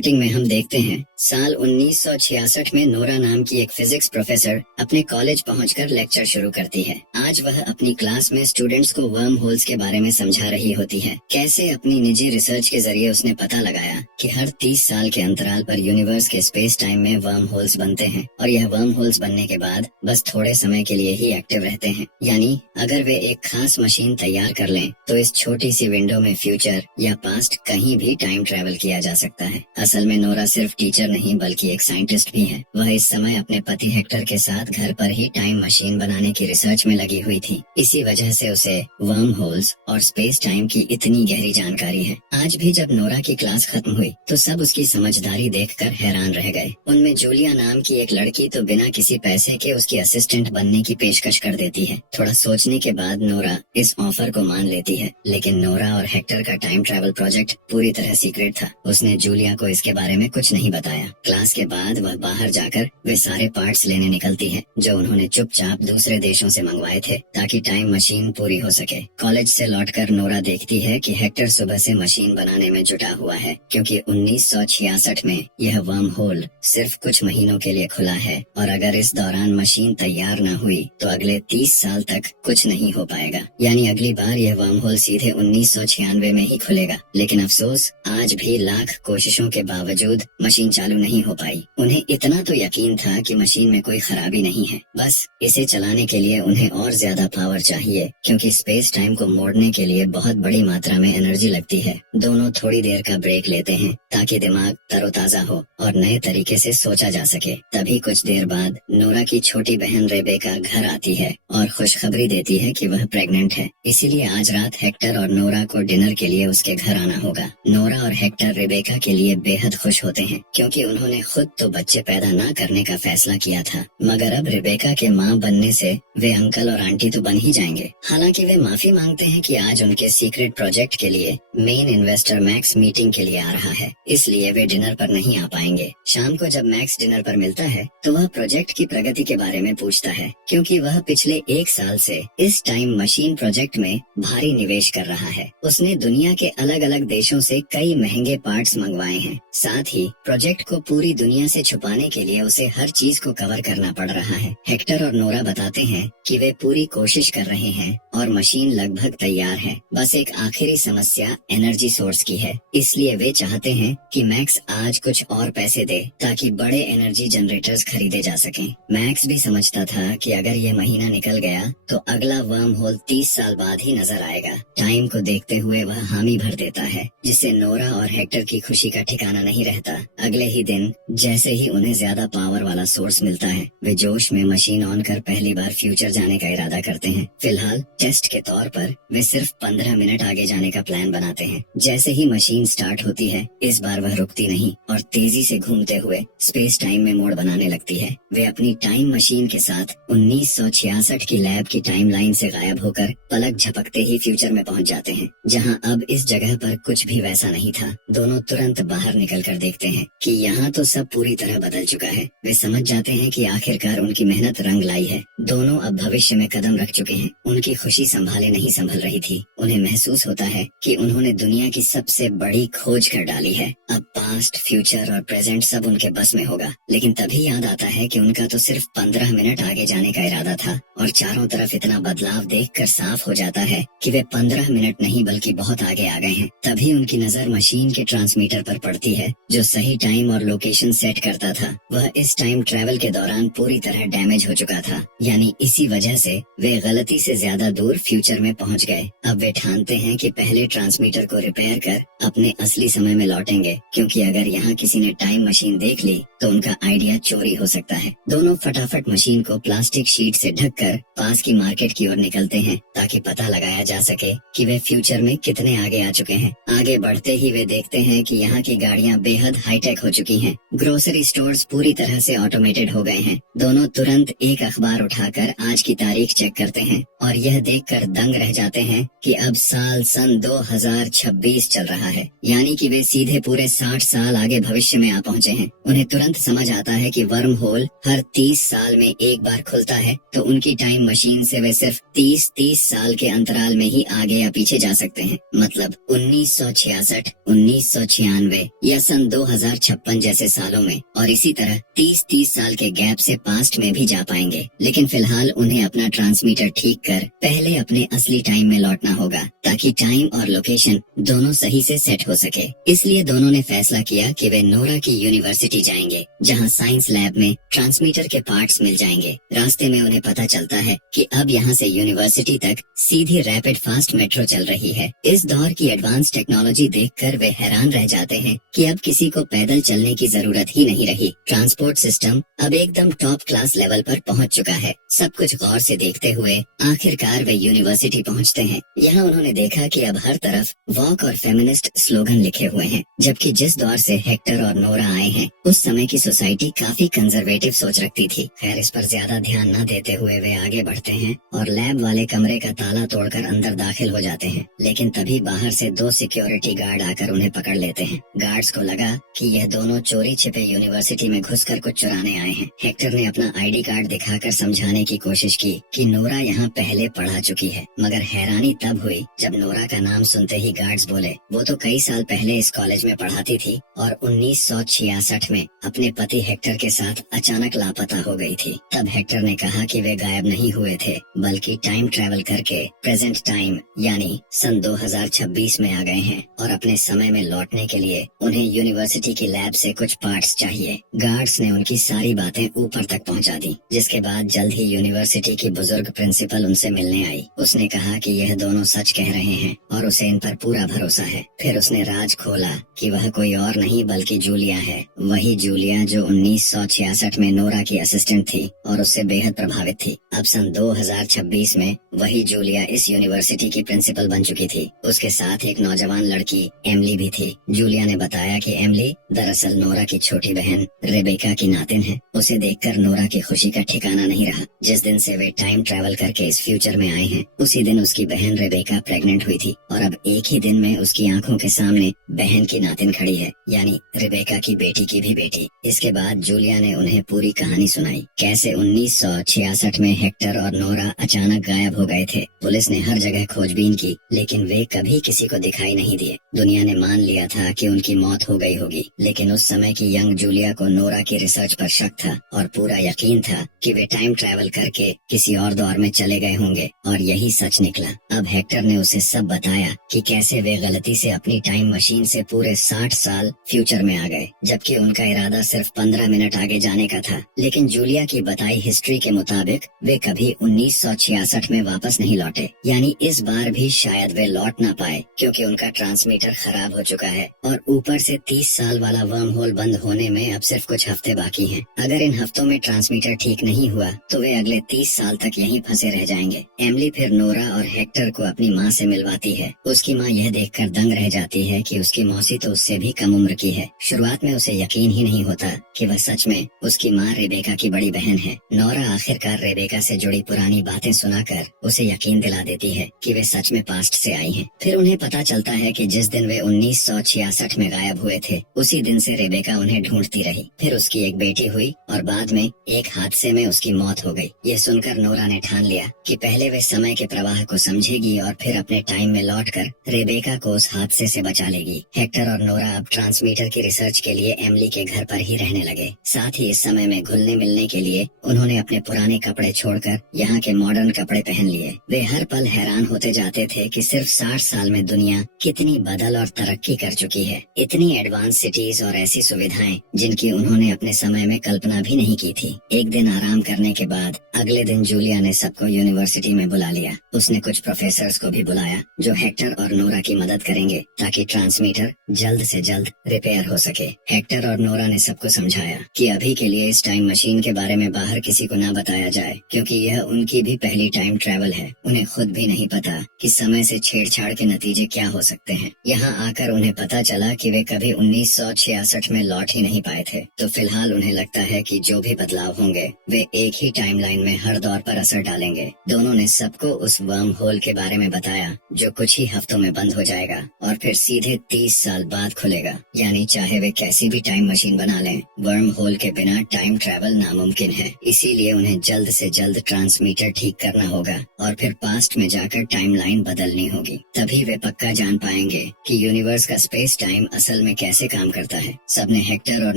Meeting में हम देखते हैं साल 1966 में नोरा नाम की एक फिजिक्स प्रोफेसर अपने कॉलेज पहुंचकर लेक्चर शुरू करती है। आज वह अपनी क्लास में स्टूडेंट्स को वर्म होल्स के बारे में समझा रही होती है। कैसे अपनी निजी रिसर्च के जरिए उसने पता लगाया कि हर 30 साल के अंतराल पर यूनिवर्स के स्पेस टाइम में वर्म होल्स बनते हैं और यह वर्म होल्स बनने के बाद बस थोड़े समय के लिए ही एक्टिव रहते हैं। यानी अगर वे एक खास मशीन तैयार कर लें तो इस छोटी सी विंडो में फ्यूचर या पास्ट कहीं भी टाइम ट्रेवल किया जा सकता है। असल में नोरा सिर्फ टीचर नहीं बल्कि एक साइंटिस्ट भी है। वह इस समय अपने पति हेक्टर के साथ घर पर ही टाइम मशीन बनाने की रिसर्च में लगी हुई थी। इसी वजह से उसे वर्म होल्स और स्पेस टाइम की इतनी गहरी जानकारी है। आज भी जब नोरा की क्लास खत्म हुई तो सब उसकी समझदारी देखकर हैरान रह गए। उनमें जूलिया नाम की एक लड़की तो बिना किसी पैसे के उसकी असिस्टेंट बनने की पेशकश कर देती है। थोड़ा सोचने के बाद नोरा इस ऑफर को मान लेती है, लेकिन नोरा और हेक्टर का टाइम ट्रैवल प्रोजेक्ट पूरी तरह सीक्रेट था। उसने जूलिया को इसके बारे में कुछ नहीं बताया। क्लास के बाद वह बाहर जाकर वे सारे पार्ट्स लेने निकलती है जो उन्होंने चुपचाप दूसरे देशों से मंगवाए थे ताकि टाइम मशीन पूरी हो सके। कॉलेज से लौटकर नोरा देखती है कि हेक्टर सुबह से मशीन बनाने में जुटा हुआ है, क्योंकि 1966 में यह वर्म होल सिर्फ कुछ महीनों के लिए खुला है और अगर इस दौरान मशीन तैयार न हुई तो अगले 30 साल तक कुछ नहीं हो पाएगा। यानी अगली बार यह वर्म होल सीधे 1996 में ही खुलेगा। लेकिन अफसोस आज भी लाख कोशिशों के बावजूद मशीन चालू नहीं हो पाई। उन्हें इतना तो यकीन था कि मशीन में कोई खराबी नहीं है, बस इसे चलाने के लिए उन्हें और ज्यादा पावर चाहिए, क्योंकि स्पेस टाइम को मोड़ने के लिए बहुत बड़ी मात्रा में एनर्जी लगती है। दोनों थोड़ी देर का ब्रेक लेते हैं ताकि दिमाग तरोताजा हो और नए तरीके से सोचा जा सके। तभी कुछ देर बाद नोरा की छोटी बहन रेबेका घर आती है और खुशखबरी देती है कि वह प्रेग्नेंट है। इसीलिए आज रात हेक्टर और नोरा को डिनर के लिए उसके घर आना होगा। नोरा और हेक्टर रेबेका के लिए बेहद खुश होते हैं, क्योंकि उन्होंने खुद तो बच्चे पैदा न करने का फैसला किया था, मगर अब रेबेका के माँ बनने से वे अंकल और आंटी तो बन ही जाएंगे। हालांकि वे माफी मांगते हैं कि आज उनके सीक्रेट प्रोजेक्ट के लिए मेन इन्वेस्टर मैक्स मीटिंग के लिए आ रहा है, इसलिए वे डिनर पर नहीं आ पाएंगे। शाम को जब मैक्स डिनर पर मिलता है तो वह प्रोजेक्ट की प्रगति के बारे में पूछता है, क्योंकि वह पिछले 1 साल से इस टाइम मशीन प्रोजेक्ट में भारी निवेश कर रहा है। उसने दुनिया के अलग अलग देशों से कई महंगे पार्ट्स मंगवाए हैं। साथ ही प्रोजेक्ट को पूरी दुनिया से छुपाने के लिए उसे हर चीज को कवर करना पड़ रहा है। हेक्टर और नोरा बताते हैं कि वे पूरी कोशिश कर रहे हैं और मशीन लगभग तैयार है। बस एक आखिरी समस्या एनर्जी सोर्स की है, इसलिए वे चाहते हैं कि मैक्स आज कुछ और पैसे दे ताकि बड़े एनर्जी जनरेटर्स खरीदे जा सकें। मैक्स भी समझता था कि अगर ये महीना निकल गया तो अगला वर्म होल 30 साल बाद ही नजर आएगा। टाइम को देखते हुए वह हामी भर देता है, जिससे नोरा और हेक्टर की खुशी का ठिकाना नहीं रहता। अगले ही दिन जैसे ही उन्हें ज्यादा पावर वाला सोर्स मिलता है, वे जोश में मशीन ऑन कर पहली बार फ्यूचर जाने का इरादा करते हैं। फिलहाल टेस्ट के तौर पर वे सिर्फ 15 मिनट आगे जाने का प्लान बनाते हैं। जैसे ही मशीन स्टार्ट होती है, इस बार वह रुकती नहीं और तेजी से घूमते हुए स्पेस टाइम में मोड़ बनाने लगती है। वे अपनी टाइम मशीन के साथ 1966 की लैब की टाइमलाइन से गायब होकर पलक झपकते ही फ्यूचर में पहुंच जाते हैं, जहां अब इस जगह पर कुछ भी वैसा नहीं था। दोनों तुरंत बाहर निकलकर देखते हैं कि यहाँ तो सब पूरी तरह बदल चुका है। वे समझ जाते हैं कि आखिरकार उनकी मेहनत रंग लाई है। दोनों अब भविष्य में कदम रख चुके हैं। उनकी खुशी संभाले नहीं संभल रही थी। उन्हें महसूस होता है कि उन्होंने दुनिया की सबसे बड़ी खोज कर डाली है। अब पास्ट, फ्यूचर और प्रेजेंट सब उनके बस में होगा। लेकिन तभी याद आता है कि उनका तो सिर्फ 15 मिनट आगे जाने का इरादा था और चारों तरफ इतना बदलाव देखकर साफ हो जाता है कि वे 15 मिनट नहीं बल्कि बहुत आगे आ गए हैं। तभी उनकी नजर मशीन के ट्रांसमीटर पर पड़ती है, जो सही टाइम और लोकेशन सेट करता था। वह इस टाइम ट्रैवल के दौरान पूरी तरह डैमेज हो चुका था, यानी इसी वजह से वे गलती से ज्यादा दूर फ्यूचर में पहुंच गए। अब वे ठानते हैं कि पहले ट्रांसमीटर को रिपेयर कर अपने असली समय में लौटेंगे, क्योंकि अगर यहाँ किसी ने टाइम मशीन देख ली तो उनका आइडिया चोरी हो सकता है। दोनों फटाफट मशीन को प्लास्टिक शीट से ढककर पास की मार्केट की ओर निकलते हैं ताकि पता लगाया जा सके कि वे फ्यूचर में कितने आगे आ चुके हैं। आगे बढ़ते ही वे देखते हैं कि यहाँ की गाड़ियाँ बेहद हाईटेक हो चुकी हैं। ग्रोसरी स्टोर्स पूरी तरह से ऑटोमेटेड हो गए हैं। दोनों तुरंत एक अखबार उठाकर आज की तारीख चेक करते हैं और यह देखकर दंग रह जाते हैं कि अब सन 2026 चल रहा है, यानी कि वे सीधे पूरे 60 साल आगे भविष्य में आ पहुंचे हैं। उन्हें तुरंत समझ आता है कि वर्म होल हर 30 साल में एक बार खुलता है, तो उनकी टाइम मशीन से वे सिर्फ 30 साल के अंतराल में ही आगे या पीछे जा सकते हैं। मतलब 1966, 1996 या सन 2056 जैसे सालों में, और इसी तरह 30 साल के गैप से पास्ट में भी जा पाएंगे। लेकिन फिलहाल उन्हें अपना ट्रांसमीटर ठीक कर पहले अपने असली टाइम में लौटना होगा, ताकि टाइम और लोकेशन दोनों सही से सेट हो सके। इसलिए दोनों ने फैसला किया कि वे नोरा की यूनिवर्सिटी जाएंगे, जहां साइंस लैब में ट्रांसमीटर के पार्ट्स मिल जाएंगे। रास्ते में उन्हें पता चलता है कि अब यहाँ से यूनिवर्सिटी तक सीधी रैपिड फास्ट मेट्रो चल रही है। इस दौर की एडवांस टेक्नोलॉजी देखकर वे हैरान रह जाते हैं कि अब किसी को पैदल चलने की जरूरत ही नहीं रही। ट्रांसपोर्ट सिस्टम अब एकदम टॉप क्लास लेवल पर पहुंच चुका है। सब कुछ गौर से देखते हुए आखिरकार वे यूनिवर्सिटी पहुंचते हैं। यहाँ उन्होंने देखा कि अब हर तरफ वॉक और फेमिनिस्ट स्लोगन लिखे हुए हैं, जबकि जिस दौर से हेक्टर और नोरा आए हैं उस समय की सोसाइटी काफी कंजर्वेटिव सोच रखती थी। खैर, इस पर ज्यादा ध्यान न देते हुए वे आगे बढ़ते हैं और लैब वाले कमरे का ताला तोड़कर अंदर दाखिल हो जाते हैं। लेकिन तभी बाहर से 2 सिक्योरिटी गार्ड आकर उन्हें पकड़ लेते हैं। गार्ड्स को लगा कि यह दोनों चोरी छिपे यूनिवर्सिटी में घुसकर कुछ चुराने आए हैं। हेक्टर ने अपना आईडी कार्ड दिखाकर समझाने की कोशिश की कि नोरा यहाँ पहले पढ़ा चुकी है, मगर हैरानी तब हुई जब नोरा का नाम सुनते ही गार्ड्स बोले वो तो कई साल पहले इस कॉलेज में पढ़ाती थी और 1966 में अपने पति हेक्टर के साथ अचानक लापता हो गई थी। तब हेक्टर ने कहा कि वे गायब नहीं हुए थे, बल्कि टाइम ट्रेवल करके प्रेजेंट टाइम यानी सन 2026 में आ गए हैं और अपने समय में लौटने के लिए उन्हें यूनिवर्सिटी की लैब से कुछ पार्ट्स चाहिए। गार्ड्स ने उनकी सारी बातें ऊपर तक पहुंचा दी, जिसके बाद जल्द ही यूनिवर्सिटी की बुजुर्ग प्रिंसिपल उनसे मिलने आई। उसने कहा कि यह दोनों सच कह रहे हैं और उसे इन पर पूरा भरोसा है। फिर उसने राज खोला कि वह कोई और नहीं बल्कि जूलिया है, वही जूलिया जो 1966 में नोरा की असिस्टेंट थी और उससे बेहद प्रभावित थी। अब सन 2026 में वही जूलिया इस यूनिवर्सिटी की प्रिंसिपल बन चुकी थी। उसके साथ एक नौजवान लड़की एमिली भी थी। जूलिया ने बताया कि एमिली दरअसल नोरा की छोटी बहन रेबेका की नातिन है। उसे देखकर नोरा की खुशी का ठिकाना नहीं रहा। जिस दिन से वे टाइम ट्रैवल करके इस फ्यूचर में आए हैं, उसी दिन उसकी बहन रेबेका प्रेग्नेंट हुई थी और अब एक ही दिन में उसकी आंखों के सामने बहन की नातिन खड़ी है, यानी रेबेका की बेटी की भी बेटी। इसके बाद जूलिया ने उन्हें पूरी कहानी सुनाई, कैसे 1966 में हेक्टर और नोरा अचानक गायब हो गए थे। पुलिस ने हर जगह खोजबीन की, लेकिन वे कभी किसी को दिखाई नहीं दिए। दुनिया ने मान लिया था कि उनकी मौत हो गई होगी, लेकिन उस समय की यंग जूलिया को नोरा की रिसर्च पर शक था और पूरा यकीन था कि वे टाइम ट्रैवल करके किसी और दौर में चले गए होंगे, और यही सच निकला। अब हेक्टर ने उसे सब बताया कि कैसे वे गलती से अपनी टाइम मशीन से पूरे 60 साल फ्यूचर में आ गए, जबकि उनका इरादा सिर्फ 15 मिनट आगे जाने का था। लेकिन जूलिया की बताई हिस्ट्री के मुताबिक वे कभी 1966 में वापस नहीं लौटे, यानी इस बार भी शायद वे लौट ना पाए, क्योंकि उनका ट्रांसमीटर खराब हो चुका है और ऊपर से 30 साल वाला वर्म होल बंद होने में अब सिर्फ कुछ हफ्ते बाकी हैं। अगर इन हफ्तों में ट्रांसमीटर ठीक नहीं हुआ तो वे अगले 30 साल तक यहीं फंसे रह जाएंगे। एमिली फिर नोरा और हेक्टर को अपनी माँ से मिलवाती है। उसकी माँ यह देखकर दंग रह जाती है कि उसकी मौसी तो उससे भी कम उम्र की है। शुरुआत में उसे यकीन ही नहीं होता कि वह सच में उसकी माँ रेबेका की बड़ी बहन है। नोरा आखिरकार रेबेका से जुड़ी पुरानी बातें सुनाकर उसे यकीन दिला देती है कि वे सच में पास्ट से आई हैं। फिर उन्हें पता चलता है कि जिस दिन वे 1966 में गायब हुए थे, उसी दिन से रेबेका उन्हें ढूंढती रही। फिर उसकी एक बेटी हुई और बाद में एक हादसे में उसकी मौत हो गई। ये सुनकर नोरा ने ठान लिया कि पहले वे समय के प्रवाह को समझेगी और फिर अपने टाइम में लौटकर रेबेका को उस हादसे से बचा लेगी। हेक्टर और नोरा अब ट्रांसमीटर की रिसर्च के लिए एमिली के घर पर ही रहने लगे। साथ ही इस समय में घुलने मिलने के लिए उन्होंने अपने पुराने कपड़े छोड़कर यहाँ के मॉडर्न कपड़े पहन लिए। वे हर पल हैरान होते जाते थे कि सिर्फ 60 साल में दुनिया कितनी बदल और तरक्की कर चुकी है। इतनी एडवांस सिटीज और ऐसी सुविधाएं जिनकी उन्होंने अपने समय में कल्पना भी नहीं की थी। एक दिन आराम करने के बाद अगले दिन जूलिया ने सबको यूनिवर्सिटी में बुला लिया। उसने कुछ प्रोफेसर्स को भी बुलाया जो हेक्टर और नोरा की मदद करेंगे ताकि ट्रांसमीटर जल्द से जल्द रिपेयर हो सके। हेक्टर और नोरा ने सबको समझाया कि अभी के लिए इस टाइम मशीन के बारे में बाहर किसी को ना बताया जाए, क्योंकि यह उनकी भी पहली टाइम ट्रैवल है। उन्हें खुद भी नहीं पता कि समय से छेड़छाड़ के नतीजे क्या हो सकते हैं। यहाँ आकर उन्हें पता चला कि वे कभी 1966 में लौट ही नहीं पाए थे। तो फिलहाल उन्हें लगता है कि जो भी बदलाव होंगे वे एक ही टाइमलाइन में हर दौर पर असर डालेंगे। दोनों ने सबको उस वर्म होल के बारे में बताया जो कुछ ही हफ्तों में बंद हो जाएगा और फिर सीधे 30 साल बाद खुलेगा। यानी चाहे वे कैसी भी टाइम मशीन बना लें, वर्म होल के बिना टाइम ट्रैवल नामुमकिन है। इसीलिए उन्हें जल्द से जल्द ट्रांसमीटर ठीक करना होगा और फिर पास्ट में जाकर टाइमलाइन बदलनी होगी। तभी वे पक्का जान पाएंगे कि यूनिवर्स का स्पेस टाइम असल में कैसे काम करता है। सबने हेक्टर और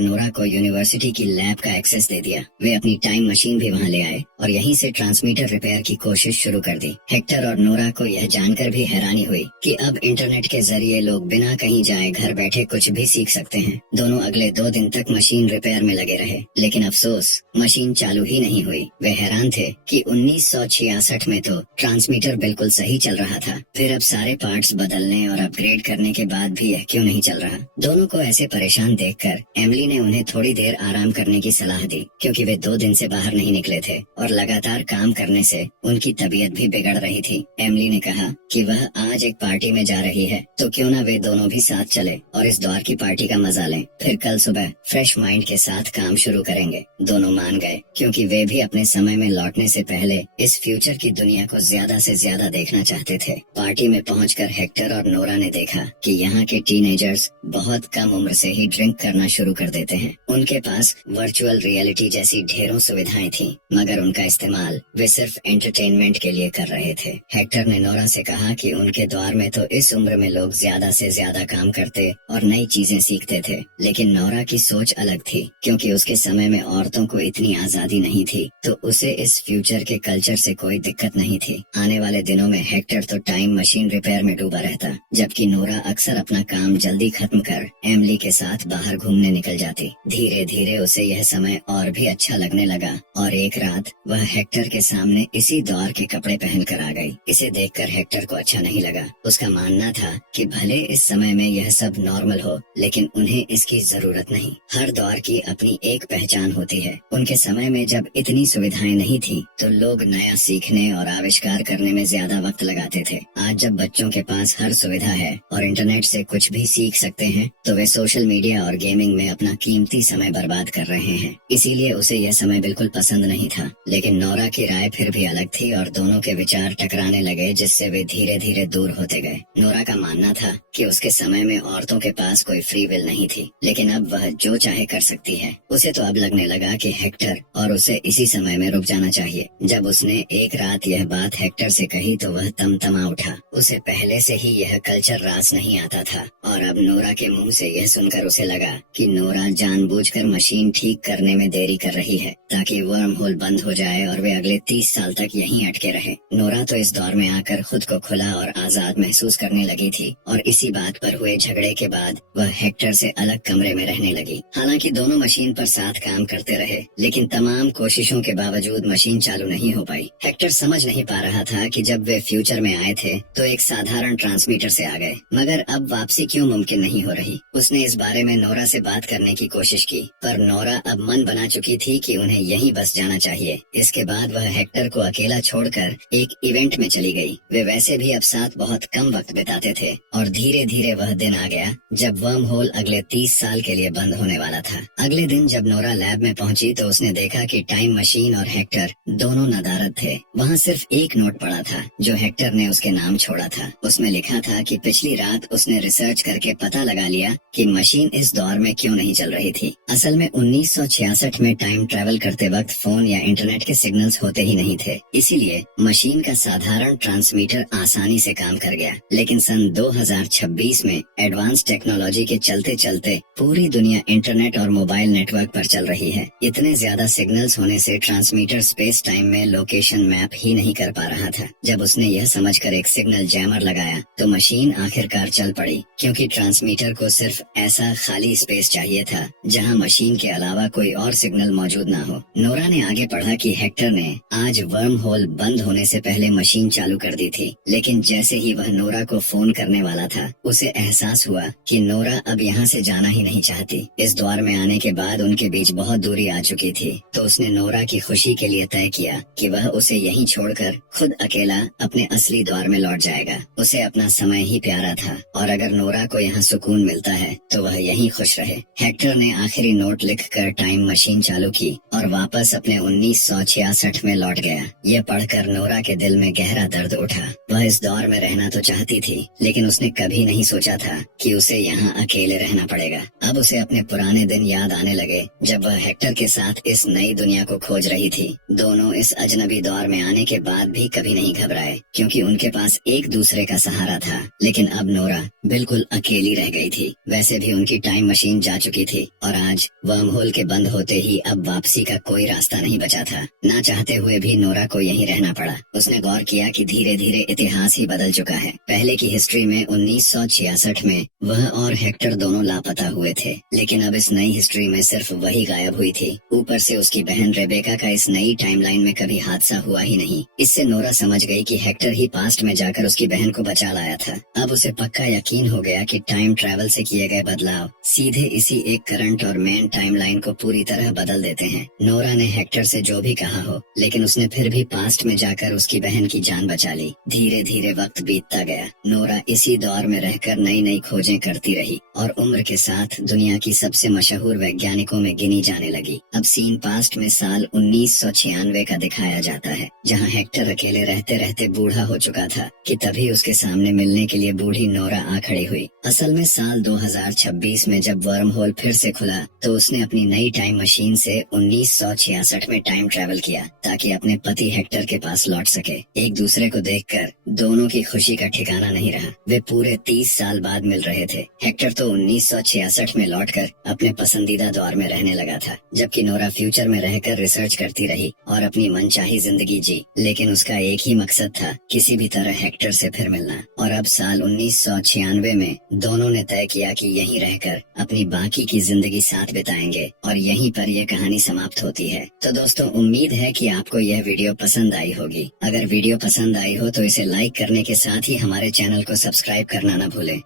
नोरा को यूनिवर्सिटी की लैब का एक्सेस दे दिया। वे अपनी टाइम मशीन भी वहाँ ले आए और यहीं से ट्रांसमीटर रिपेयर की कोशिश शुरू कर दी। हेक्टर और नोरा को यह जानकर भी हैरानी हुई कि अब इंटरनेट के जरिए लोग बिना कहीं जाए घर बैठे कुछ भी सीख सकते हैं। दोनों अगले 2 दिन तक मशीन रिपेयर में लगे रहे, लेकिन अफसोस मशीन चालू ही नहीं हुई। वे हैरान थे कि 1966 में तो ट्रांसमीटर बिल्कुल सही चल रहा था, फिर अब सारे पार्ट्स बदलने और अपग्रेड करने के बाद भी यह क्यों नहीं चल रहा। दोनों को ऐसे परेशान देखकर एमिली ने उन्हें थोड़ी देर आराम करने की सलाह दी, क्योंकि वे 2 दिन से बाहर नहीं निकले थे और लगातार काम करने से उनकी तबीयत भी बिगड़ रही थी। एमिली ने कहा कि वह आज एक पार्टी में जा रही है, तो क्यों ना वे दोनों भी साथ चले और इस दौर की पार्टी का मजा लें। फिर कल सुबह फ्रेश माइंड के साथ काम शुरू करेंगे। दोनों मान गए, क्योंकि वे भी अपने समय में लौटने से पहले इस फ्यूचर की दुनिया को ज्यादा से ज्यादा देखना चाहते थे। पार्टी में पहुंचकर हेक्टर और नोरा ने देखा कि यहाँ के टीनेजर्स बहुत कम उम्र से ही ड्रिंक करना शुरू कर देते हैं। उनके पास वर्चुअल रियलिटी जैसी ढेरों सुविधाएं थीं, मगर उनका इस्तेमाल वे सिर्फ एंटरटेनमेंट के लिए कर रहे थे। हेक्टर ने नोरा से कहा कि उनके दौर में तो इस उम्र में लोग ज्यादा से ज्यादा काम करते और नई चीजें सीखते थे, लेकिन नोरा की सोच अलग थी, क्योंकि उसके समय में औरतों को इतनी आजादी नहीं थी, तो उसे इस फ्यूचर के कल्चर से कोई दिक्कत नहीं थी। आने वाले दिनों में हेक्टर तो टाइम मशीन रिपेयर में डूबा रहता, जबकि नोरा अक्सर अपना काम जल्दी खत्म कर एमिली के साथ बाहर घूमने निकल जाती। धीरे धीरे उसे यह समय और भी अच्छा लगने लगा और एक रात वह हेक्टर के सामने इसी दौर के कपड़े पहनकर आ गई। इसे देखकर हेक्टर को अच्छा नहीं लगा। उसका मानना था कि भले इस समय में यह सब नॉर्मल हो, लेकिन उन्हें इसकी जरूरत नहीं। हर दौर की अपनी एक पहचान होती है। उनके समय में जब इतनी सुविधाएं नहीं थी, तो लोग नया सीखने और आविष्कार करने में ज्यादा वक्त लगाते थे। आज जब बच्चों के पास हर सुविधा है और इंटरनेट से कुछ भी सीख सकते हैं, तो वे सोशल मीडिया और गेमिंग में अपना कीमती समय बर्बाद कर रहे हैं। इसीलिए उसे यह समय बिल्कुल पसंद नहीं था। लेकिन नोरा की राय फिर भी अलग थी और दोनों के विचार टकराने लगे, जिससे वे धीरे धीरे दूर होते गए। नोरा का मानना था कि उसके समय में औरतों के पास कोई फ्री विल नहीं थी, लेकिन अब वह जो चाहे कर सकती है। उसे तो अब लगने लगा कि हेक्टर और उसे इसी समय में रुक जाना चाहिए। जब उसने एक रात यह बात हेक्टर से कही तो वह तमतमा उठा। उसे पहले से ही यह कल्चर रास नहीं आता था और अब नोरा के मुंह से यह सुनकर उसे लगा कि नोरा जानबूझकर मशीन ठीक करने में देरी कर रही है, ताकि वर्म होल बंद हो जाए और वे अगले 30 साल तक यहीं अटके रहे। नोरा तो इस दौर में आकर खुद को खुला और आजाद महसूस करने लगी थी और इसी बात पर हुए झगड़े के बाद वह हेक्टर से अलग कमरे में रहने लगी। हालांकि दोनों मशीन पर साथ काम करते रहे, लेकिन तमाम कोशिशों के बावजूद मशीन चालू नहीं हो पाई। हेक्टर समझ नहीं पा रहा था कि जब वे फ्यूचर में आए थे तो एक साधारण ट्रांसमीटर से आ गए, मगर अब वापसी क्यों मुमकिन नहीं हो रही। उसने इस बारे में नोरा से बात करने की कोशिश की, पर नोरा अब मन बना चुकी थी कि उन्हें यहीं बस जाना चाहिए। इसके बाद वह हेक्टर को अकेला छोड़कर एक इवेंट में चली गई। वे वैसे भी अब साथ बहुत कम वक्त बिताते थे और धीरे धीरे वह दिन आ गया जब वर्म होल अगले 30 साल के लिए बंद होने वाला था। अगले दिन जब नोरा लैब में पहुंची तो उसने देखा कि टाइम मशीन और हेक्टर दोनों नदारद थे। वहाँ सिर्फ एक नोट पड़ा था जो हेक्टर ने उसके नाम छोड़ा था। उसमें लिखा था कि पिछली रात उसने रिसर्च करके पता लगा लिया कि मशीन इस दौर में क्यों नहीं चल रही थी। असल में 1966 में टाइम ट्रैवल करते वक्त फोन या इंटरनेट के सिग्नल्स होते ही नहीं थे, इसीलिए मशीन का साधारण ट्रांसमीटर आसानी से काम कर गया। लेकिन सन 2026 में एडवांस टेक्नोलॉजी के चलते चलते पूरी दुनिया इंटरनेट और मोबाइल नेटवर्क पर चल रही है। इतने ज्यादा सिग्नल्स होने से ट्रांसमीटर स्पेस टाइम में लोकेशन मैप ही नहीं कर पा रहा था। जब उसने यह समझकर एक सिग्नल जैमर लगाया तो मशीन आखिरकार चल पड़ी, क्योंकि ट्रांसमीटर को सिर्फ ऐसा खाली स्पेस चाहिए था जहां मशीन के अलावा कोई और सिग्नल मौजूद ना हो। नोरा ने आगे पढ़ा कि हेक्टर ने आज वर्म होल बंद होने से पहले मशीन चालू कर दी थी, लेकिन जैसे ही वह नोरा को फोन करने वाला था उसे एहसास हुआ कि नोरा अब यहाँ से जाना ही नहीं चाहती। इस द्वार में आने के बाद उनके बीच बहुत दूरी आ चुकी थी, तो उसने नोरा की खुशी के लिए तय किया कि वह उसे यहीं छोड़कर खुद अकेला अपने असली द्वार में लौट जाएगा। उसे अपना समय ही प्यारा था और अगर नोरा को यहाँ सुकून मिलता है तो वह यहीं खुश रहे। हेक्टर ने आखिरी नोट लिखकर टाइम मशीन चालू की और वापस अपने 1966 में लौट गया। यह पढ़कर नोरा के दिल में गहरा दर्द उठा। वह इस दौर में रहना तो चाहती थी, लेकिन उसने कभी नहीं सोचा था कि उसे यहाँ अकेले रहना पड़ेगा। अब उसे अपने पुराने दिन याद आने लगे जब वह हेक्टर के साथ इस नई दुनिया को खोज रही थी। दोनों इस अजनबी दौर में आने के बाद भी कभी नहीं घबराए, क्योंकि उनके पास एक दूसरे का सहारा था। लेकिन अब नोरा बिल्कुल अकेली रह गई थी। वैसे भी उनकी टाइम मशीन जा चुकी थी और आज वर्म होल के बंद होते ही अब वापसी का कोई रास्ता नहीं बचा था। ना चाहते हुए भी नोरा को यहीं रहना पड़ा। उसने गौर किया कि धीरे धीरे इतिहास ही बदल चुका है। पहले की हिस्ट्री में 1966 में वह और हेक्टर दोनों लापता हुए थे, लेकिन अब इस नई हिस्ट्री में सिर्फ वही गायब हुई थी। ऊपर से उसकी बहन रेबेका का इस नई टाइमलाइन में कभी हादसा हुआ ही नहीं। इससे नोरा समझ गई कि हेक्टर ही पास्ट में जाकर उसकी बहन को बचा लाया था। अब उसे पक्का यकीन हो गया कि टाइम ट्रैवल से किए गए बदलाव सीधे इसी एक करंट और मेन टाइमलाइन को पूरी तरह बदल देते हैं। नोरा ने हेक्टर से जो भी कहा हो, लेकिन उसने फिर भी पास्ट में जाकर उसकी बहन की जान बचा ली। धीरे धीरे वक्त बीतता गया। नोरा इसी दौर में रहकर नई नई खोजें करती रही और उम्र के साथ दुनिया की सबसे मशहूर वैज्ञानिकों में गिनी जाने लगी। अब सीन पास्ट में साल 1996 का दिखाया जाता है, जहां हेक्टर अकेले रहते रहते बूढ़ा हो चुका था कि तभी उसके सामने मिलने के लिए बूढ़ी नोरा आ खड़ी हुई। असल में साल 2026 में जब वर्म होल फिर से खुला तो उसने अपनी नई टाइम मशीन से 1966 में टाइम ट्रैवल किया ताकि अपने पति हेक्टर के पास लौट सके। एक दूसरे को देखकर दोनों की खुशी का ठिकाना नहीं रहा। वे पूरे 30 साल बाद मिल रहे थे। हेक्टर तो 1966 में लौटकर अपने पसंदीदा दौर में रहने लगा था, जबकि नोरा फ्यूचर में रहकर रिसर्च करती रही और अपनी मनचाही जिंदगी जी। लेकिन उसका एक ही मकसद था, किसी भी तरह हेक्टर से फिर मिलना। और अब साल 1996 में दोनों ने तय किया कि यहीं रहकर अपनी बाकी की जिंदगी साथ बिताएंगे और यहीं पर यह कहानी समाप्त होती है। तो दोस्तों, उम्मीद है कि आपको यह वीडियो पसंद आई होगी। अगर वीडियो पसंद आई हो तो इसे लाइक करने के साथ ही हमारे चैनल को सब्सक्राइब करना न भूलें।